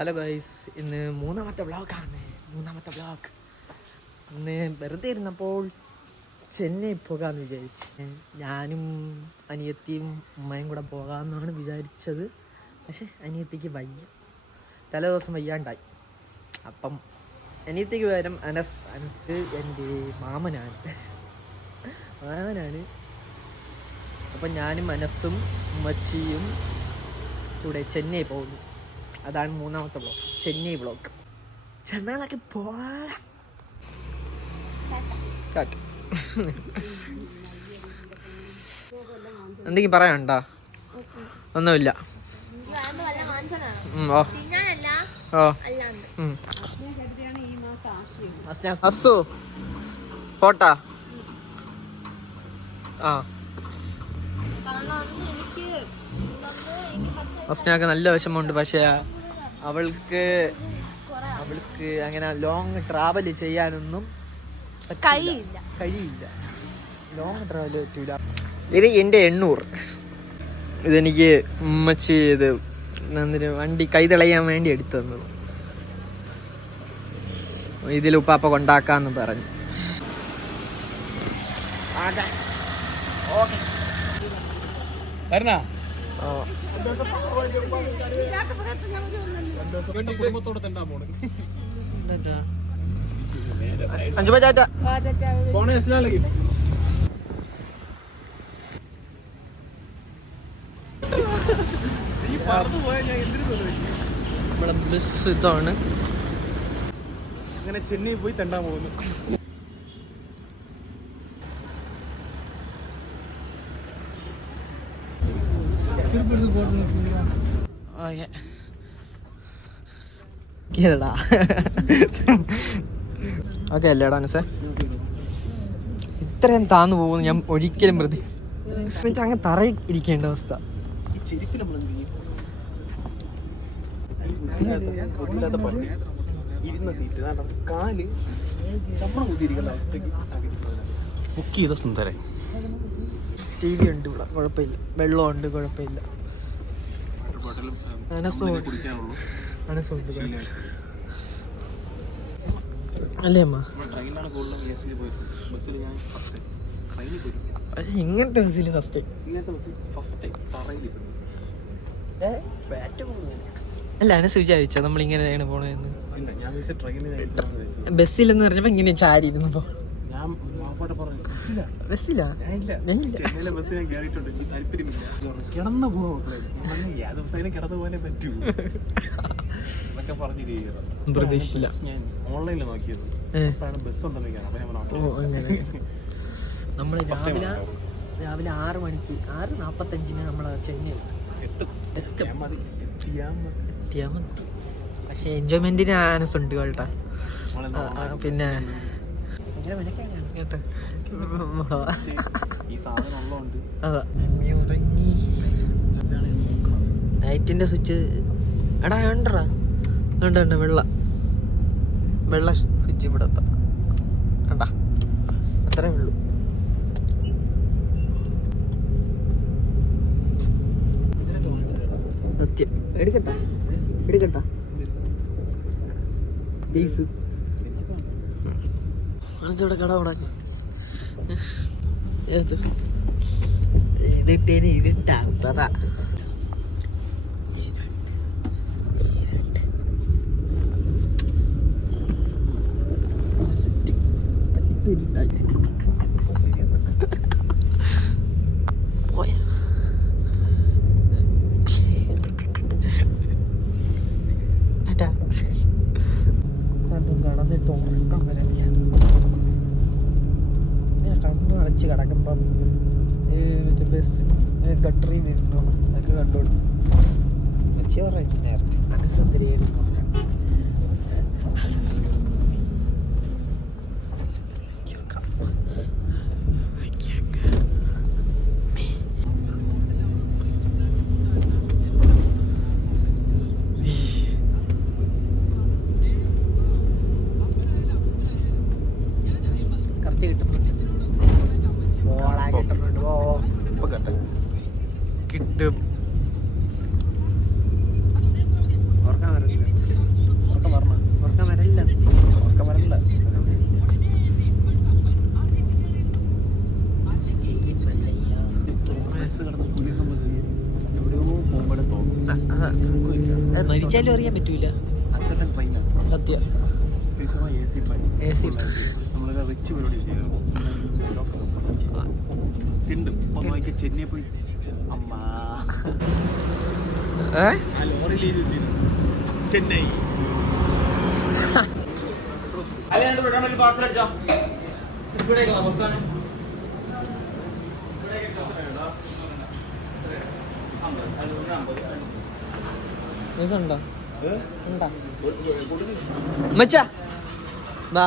Hello guys, ഇന്ന് മൂന്നാമത്തെ vlog. ഇന്ന് വെറുതെ ഇരുന്നപ്പോൾ ചെന്നൈ പോകാമെന്ന് വിചാരിച്ചു. ഞാനും അനിയത്തിയും ഉമ്മയും കൂടെ പോകാമെന്നാണ് വിചാരിച്ചത്. പക്ഷെ അനിയത്തിക്ക് തലേ ദിവസം വയ്യാണ്ടായി. അപ്പം അനിയത്തിക്ക് പകരം അനസ് എൻ്റെ മാമനാണ്. അപ്പം ഞാനും അനസും ഉമ്മച്ചിയും കൂടെ ചെന്നൈ പോകുന്നു. അതാണ് മൂന്നാമത്തെ വ്ളോഗ്, ചെന്നൈ വ്ളോഗ്. ചെന്നൈയിലേക്ക് പോകാം. എന്തെങ്കിലും പറയാനുണ്ടോ? ഒന്നുമില്ല. അസു പോട്ടാ. അസ്നക്ക് നല്ല വിഷമമുണ്ട്. പക്ഷെ അവൾക്ക് അങ്ങനെ ലോങ് ട്രാവൽ ചെയ്യാനൊന്നും കഴിയില്ല. ലോങ് ട്രാവൽ പറ്റൂല. ഇത് എൻ്റെ 800. ഇതെനിക്ക് ഉമ്മച്ചി വണ്ടി കൈതെളയാൻ വേണ്ടി എടുത്തു തന്നത്. ഇതിൽ ഉപ്പാപ്പ കൊണ്ടാക്കാന്ന് പറഞ്ഞു. അഞ്ചു പറ്റാറ്റ നമ്മുടെ ബസ് ഇതാണ്. അങ്ങനെ ചെന്നൈ പോയി തെണ്ടാൻ പോകുന്നു. ഓക്കെ അല്ലേടാ അനസേ? ഇത്രയും താന്നു പോകുന്നു ഞാൻ ഒരിക്കലും പ്രതീക്ഷിച്ചു. അങ്ങ് തറയിൽ ഇരിക്കേണ്ട അവസ്ഥ. ബുക്ക് ചെയ്ത സുന്ദരൻ. ടി വി ഉണ്ട് ഇവിടെ, കുഴപ്പമില്ല. വെള്ളമുണ്ട്, കുഴപ്പമില്ല. അല്ലേ അമ്മ? ഇങ്ങനത്തെ ബസ്സിൽ അല്ല അനസ് വിചാരിച്ച നമ്മളിങ്ങനെയാണ് പോണെന്ന്. ബസ്സിലെന്ന് പറഞ്ഞപ്പോ ഇങ്ങനെ ചാരി ഇരുന്നപ്പോ ബസ്സിലാ കിടന്നു പോകാനേ പറ്റൂ. പ്രതീക്ഷിച്ചില്ല. ഞാൻ ഓൺലൈനിൽ നോക്കിയത് ബസ് ഉണ്ടെന്ന്. നമ്മള് രാവിലെ 6 മണിക്ക് 6:45 നമ്മള് ചെന്നൈ എത്തിയാ മതി. പക്ഷെ എൻജോയ്മെന്റിന് ആനസുണ്ട് കേട്ടാ. പിന്നെ ലൈറ്റിന്റെ സ്വിച്ച് എടാ ഉണ്ടറാ ഉണ്ട് വെള്ള സ്വിച്ച് ഇവിടെ കണ്ടാ, അത്രേ ഉള്ളൂ. സത്യം എടുക്കട്ടാ ജെയ്സ് ഇവിടെ കട ഉടങ്ങി. ഇതിട്ടേന് ഇരുട്ടാ അതാ. കടന്നിട്ട് ഉറക്കം വരില്ല. കണ്ണു അടച്ച് കിടക്കുമ്പം മറ്റേ ബസ് ഗട്ടറി വീണു അതൊക്കെ കണ്ടോളൂ. വെച്ച് പറയും നേരത്തെ മനസ്സെന്തിരിയാണ് നോക്കാം. കിട്ടും. ഓർക്കാൻ പറ്റില്ല. മരിച്ചാലും അറിയാൻ പറ്റൂല. സത്യം. ചെന്നൈ പോയി ലോറിയിൽ ചെന്നൈ പാർസൽ അടിച്ചോ. മച്ചാ വാ.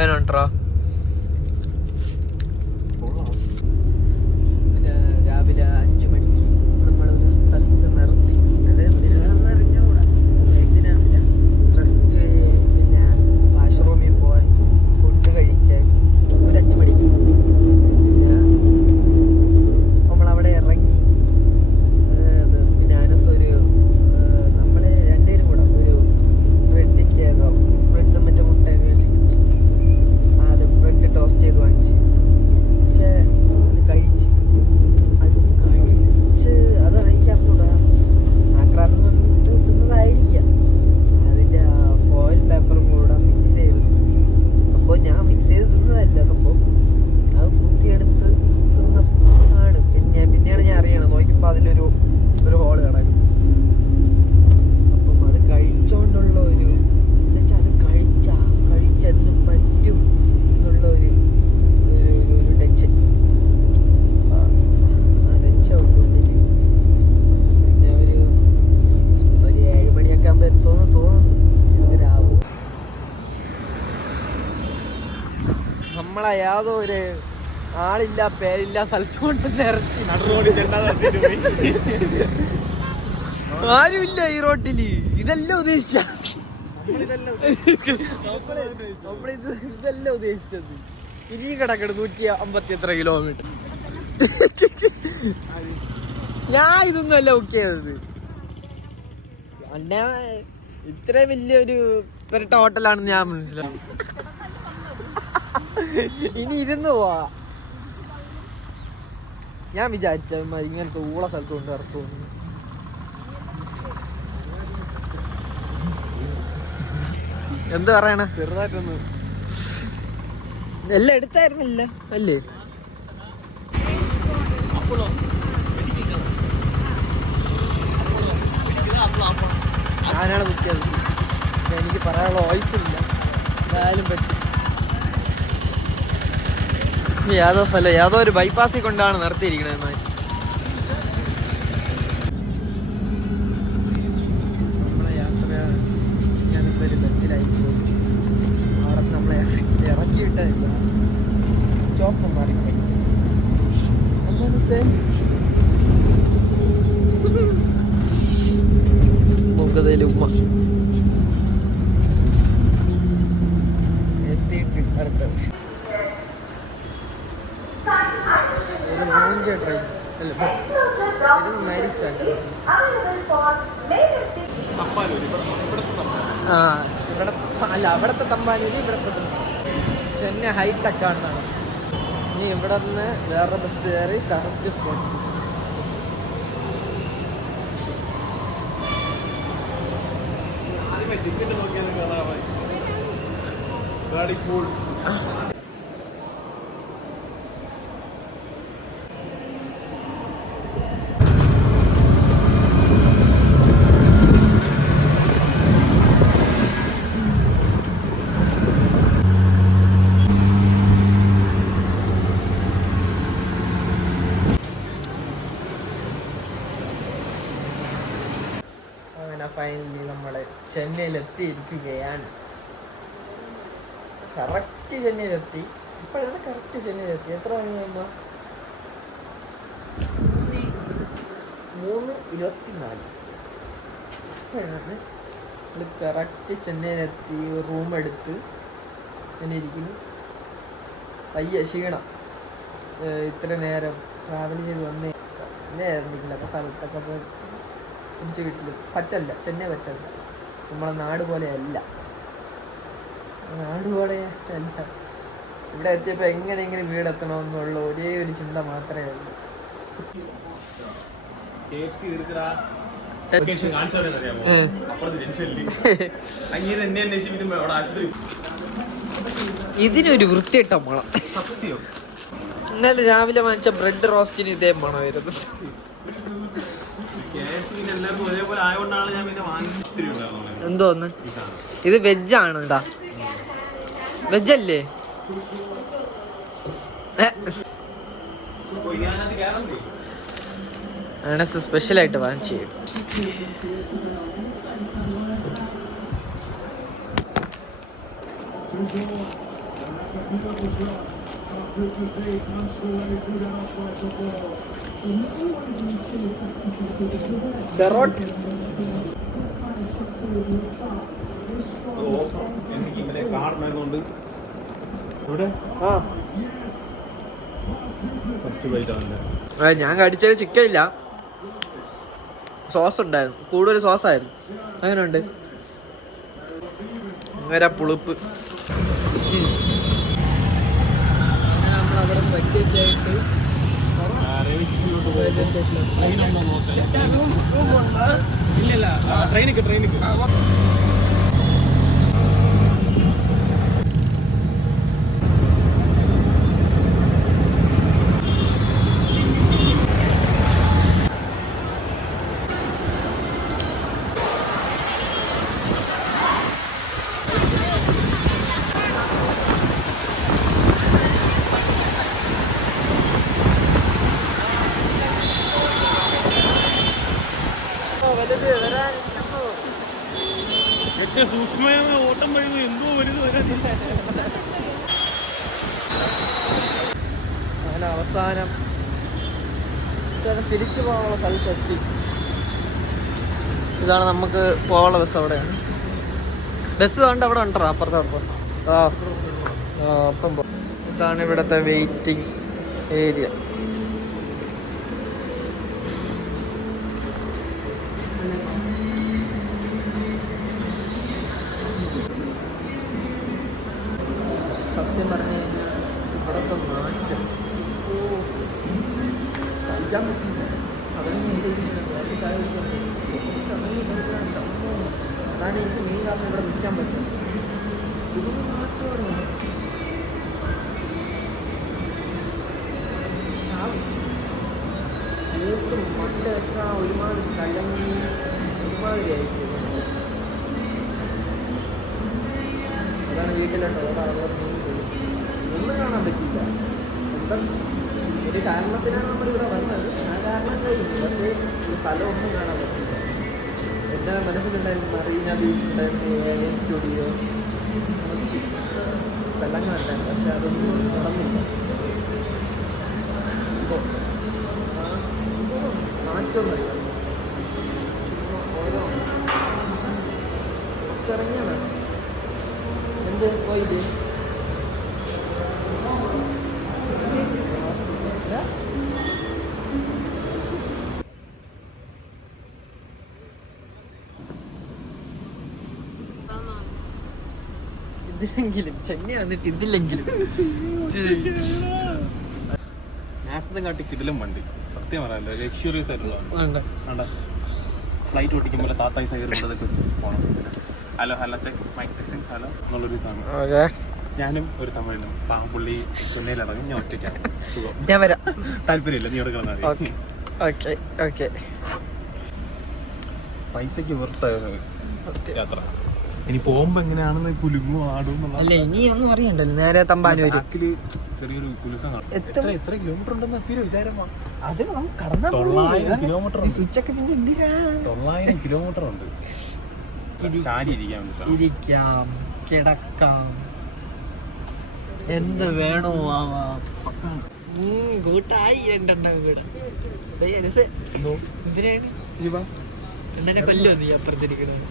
അതിനുണ്ടോ പിന്നെ രാവിലെ 5 മണിക്ക് നമ്മളൊരു സ്ഥലത്ത് നിർത്തി. അത് എന്തിനാണെന്ന് അറിഞ്ഞുകൂടാ, എന്തിനാണില്ല റെസ്റ്റ്, പിന്നെ വാഷ്റൂമിൽ പോകാൻ, ഫുഡ് കഴിക്കാൻ ഒരു 5 മണിക്ക്. പിന്നെ നമ്മളവിടെ ഇറങ്ങി. പിന്നെ അനസൊരു നമ്മൾ രണ്ടുപേരും കൂടെ ഒരു ബ്രെഡിൻ്റെ ബ്രെഡും മറ്റേ മുട്ട അത് ബ്രെഡ് ടോസ്റ്റ് ചെയ്ത് വാങ്ങിച്ച്. പക്ഷേ അത് കഴിച്ച് അത് എനിക്കറിഞ്ഞൂടാ, ആക്രാന്തം കൊണ്ട് തിന്നതായിരിക്കാം. അതിൻ്റെ ഫോയിൽ പേപ്പറും കൂടെ മിക്സ് ചെയ്ത് സംഭവം ഞാൻ മിക്സ് ചെയ്ത് തിന്നതല്ല സംഭവം, അത് കുത്തിയെടുത്ത് തിന്നതാണ്. പിന്നെയാണ് ഞാൻ അറിയണം, നോക്കിയപ്പോൾ അതിലൊരു ഹോള് കിടക്കും. അപ്പം അത് കഴിച്ചോണ്ടുള്ള ഒരു എന്നുവെച്ചാൽ അത് കഴിച്ചെന്ത് പറ്റും എന്നുള്ള ഒരു ടെൻഷൻ. ആ ടെൻഷൻ ഉള്ളിൽ. പിന്നെ ഒരു 7 മണിയൊക്കെ ആകുമ്പോൾ എത്തുമെന്ന് തോന്നുന്നു. രാവും നമ്മളെ യാതോ ഒരു ആളില്ല പേരില്ല സ്ഥലത്ത് കൊണ്ട് ഇറക്കി. ആരുമില്ല ഈ റോട്ടില്. ഇതെല്ലാം ഉദ്ദേശിച്ച ഇതെല്ലാം ഉദ്ദേശിച്ചത്. ഇനി കിടക്കണം 150 കിലോമീറ്റർ. ഞാൻ ഇതൊന്നും അല്ല ബുക്ക് ചെയ്തത്. അന്നെ ഇത്ര വലിയൊരു പെരട്ട ഹോട്ടലാണെന്ന് ഞാൻ മനസ്സിലാവും. ഇനി ഇരുന്ന് പോവാ. ഞാൻ വിചാരിച്ച ഇങ്ങനത്തെ ഊള സ്ഥലത്ത് കൊണ്ട് ഇറക്കുമെന്ന്. എന്ത് പറയണ, ചെറുതായിട്ടൊന്ന് എല്ലാം എടുത്തായിരുന്നില്ല അല്ലേ? ഞാനാണ് ബുക്ക് ചെയ്തത്. എനിക്ക് പറയാനുള്ള വോയിസ് ഇല്ല. എന്തായാലും പറ്റും. യാതോ സ്ഥലം യാതോ ഒരു ബൈപ്പാസിൽ കൊണ്ടാണ് നിർത്തിയിരിക്കണത്. നമ്മളെ യാത്ര ഇങ്ങനത്തെ ഒരു ബസ്സിലായി പോയി. അവിടെ നമ്മളെ ഇറക്കിയിട്ടില്ല, സ്റ്റോപ്പ് മാറിപ്പോയി. മുഖതയില് ഉമ്മ എത്തിയിട്ട് അടുത്തത് ഇത് ലോഞ്ച ട്രെയിൻ അല്ല ബസ്. ഇത് മരിച്ചല്ല. ഇവിടെ അല്ല, അവിടുത്തെ തമ്പാനൂര്, ഇവിടുത്തെ ചെന്നൈ ഹൈടെക് ആണെന്നാണ്. ഇനി ഇവിടെ നിന്ന് വേറെ ബസ് കയറി കറക്റ്റ് സ്പോട്ട്. ഫൈനലി നമ്മള് ചെന്നൈയിലെത്തിയിരിക്കുകയാണ്. കറക്റ്റ് ചെന്നൈയിലെത്തി. ഇപ്പോഴാണ് കറക്റ്റ് ചെന്നൈയിലെത്തി. എത്ര മണിയാകുമ്പോൾ 3:24. ഇപ്പോഴാണ് കറക്റ്റ് ചെന്നൈയിലെത്തി. റൂം എടുത്ത് അങ്ങനെ ഇരിക്കുന്നു. പയ്യെ ക്ഷീണം, ഇത്ര നേരം ട്രാവൽ ചെയ്ത് വന്നേ. പിന്നെ ആയിരുന്നില്ല അപ്പോൾ സ്ഥലത്തൊക്കെ പോയി തിരിച്ച് വീട്ടിൽ പറ്റല്ല, ചെന്നൈ പറ്റല്ല. നമ്മളെ നാട് പോലെയല്ല, നാട് പോലെ അല്ല. ഇവിടെ എത്തിയപ്പോൾ എങ്ങനെയെങ്കിലും വീടെത്തണമെന്നുള്ള ഒരേ ഒരു ചിന്ത മാത്രമേ ഉള്ളൂ. ഇതിനൊരു വൃത്തിയിട്ട മണം. ഇന്നലെ രാവിലെ വാങ്ങിച്ച ബ്രെഡ് റോസ്റ്റിന് ഇതേ മണമായിരുന്നു. എന്തോന്ന് ഇത് വെജാണ് ഇതാ, വെജല്ലേ? അനസ് സ്പെഷ്യലായിട്ട് വാങ്ങിച്ചു. ഞാൻ കടിച്ചത് ചിക്കൻ ഇല്ല, സോസ് ഉണ്ടായിരുന്നു, കൂടുതൽ സോസായിരുന്നു. അങ്ങനെയുണ്ട്, ഭയങ്കര പുളിപ്പ്. നമ്മളവിടെ പറ്റിയിട്ടായിട്ട് ഇല്ലല്ല ട്രെയിനിക്ക് സൂക്ഷ്മമായ ഓട്ടം വരുന്നു, എന്തോ വരുന്നു വരാനില്ല. അങ്ങനെ അവസാനം തിരിച്ചു പോകാനുള്ള സ്ഥലത്തെത്തി. ഇതാണ് നമുക്ക് പോകാനുള്ള ബസ്. അവിടെയാണ് ബസ്. കണ്ട് അവിടെ ഉണ്ടോ? അപ്പുറത്ത് അപ്പം ഇതാണ് ഇവിടുത്തെ വെയിറ്റിംഗ് ഏരിയ. സത്യം പറഞ്ഞു കഴിഞ്ഞാൽ ഇവിടുത്തെ മാറ്റം സഹിക്കാൻ പറ്റില്ല. അവിടെ ചായ അതാണ് എനിക്ക് മെയിൻ കാരണം ഇവിടെ നിൽക്കാൻ പറ്റും. ഇതൊരു മാറ്റമാണ്. മൂക്കും മണ്ടൊക്കെ ഒരുമാതിരി കലങ്ങി ഒരുമാതിരി ആയിരിക്കും. അതാണ് വീട്ടിലുണ്ടോ അവിടെ മെയിൻ കേസ്. ഒന്നും കാണാൻ പറ്റില്ല. എന്താ ഒരു കാരണത്തിനാണ് നമ്മളിവിടെ വന്നത്, ആ കാരണം കഴിഞ്ഞു. പക്ഷേ ഈ സ്ഥലം ഒന്നും കാണാൻ പറ്റില്ല. എൻ്റെ മനസ്സിലുണ്ടായിരുന്നു മറീന ബീച്ച് ഉണ്ടായിരുന്നു, ഏലിയൻ സ്റ്റുഡിയോ, കൊച്ചി സ്ഥലങ്ങളുണ്ടായിരുന്നു. പക്ഷെ അതൊന്നും നടന്നില്ല. ഇപ്പോൾ മാറ്റമൊന്നുമില്ല. ചുമ്മാ ഓരോ ഇറങ്ങിയാൽ മതി. എന്ത് പോയില്ലേ? ഇതിലെങ്കിലും ചെന്നൈ വന്നിട്ട് ഇതില്ലെങ്കിലും നേരത്തെ കാട്ടി കിടിലും വണ്ടി. സത്യം പറയാമല്ലോ, ലക്ഷറിയസ് ആയിട്ടുള്ള ഫ്ലൈറ്റ് ഓടിക്കുമ്പോൾ താത്തായി സൈഡിൽ കൊണ്ടതൊക്കെ വെച്ച് പോകണം. Hello hello check mic testing hello എന്നുള്ളൊരു ഇതാണ്. ഞാനും ഒരു തമിഴിനും പാമ്പുള്ളി ചെന്നൈയിലിറങ്ങും. ഞാൻ ഒറ്റയ്ക്കാണ്. സുഖം. ഞാൻ വരാം. താല്പര്യമില്ല, നീ ഇവിടെ കിടന്നാൽ ഓക്കെ. പൈസക്ക് വെറുത്ത യാത്ര. ഇനി പോകുമ്പോ എങ്ങനെയാണെന്ന് കുലുങ്ങും ആടും അല്ല, ഇനി ഒന്നും അറിയണ്ടല്ലോ. നേരെ തമ്പാനൂര് ചെറിയൊരു കുലുക്കം കാണും. എത്ര കിലോമീറ്റർ ഉണ്ടെന്ന് അപ്പീര് വിചാരമാ. അത് നമുക്ക് കടന്നാ 900 കിലോമീറ്റർ. സ്വിച്ചൊക്കെ പിന്നെ എന്തിനാ? 900 കിലോമീറ്റർ ഉണ്ട്. ചാരി ഇരിക്കാം, കിടക്കാം, എന്ത് വേണോ ആവാം. കൂട്ടായി രണ്ടെണ്ണം കൂടെ. എന്തിനാണ് എന്നെ കൊല്ലോ നീ അപ്പുറത്തിരിക്കണത്?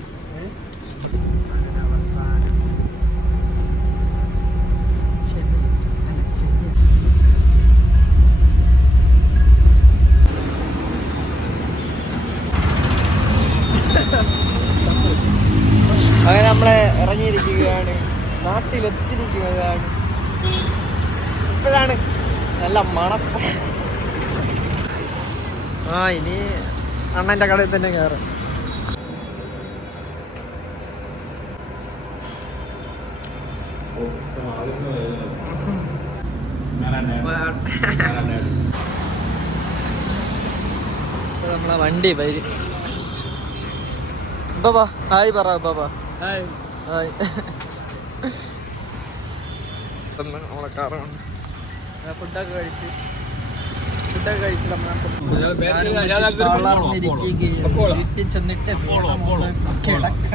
അങ്ങനെ നമ്മളെ ഇറങ്ങിയിരിക്കുകയാണ്, നാട്ടിലെത്തിയിരിക്കുകയാണ്. ഇപ്പോഴാണ് നല്ല മണം. ഇനി അണ്ണൻ്റെ കടയിൽ തന്നെ കയറാം. നമ്മളെ വണ്ടി വരും. ബാബാ ഹായ് പറ. Baba hi hi. നമ്മളെ കാറാണ്. ഫുഡൊക്കെ കഴിച്ച് നമ്മൾ വീട്ടിൽ ചെന്നിട്ട് കിടക്ക.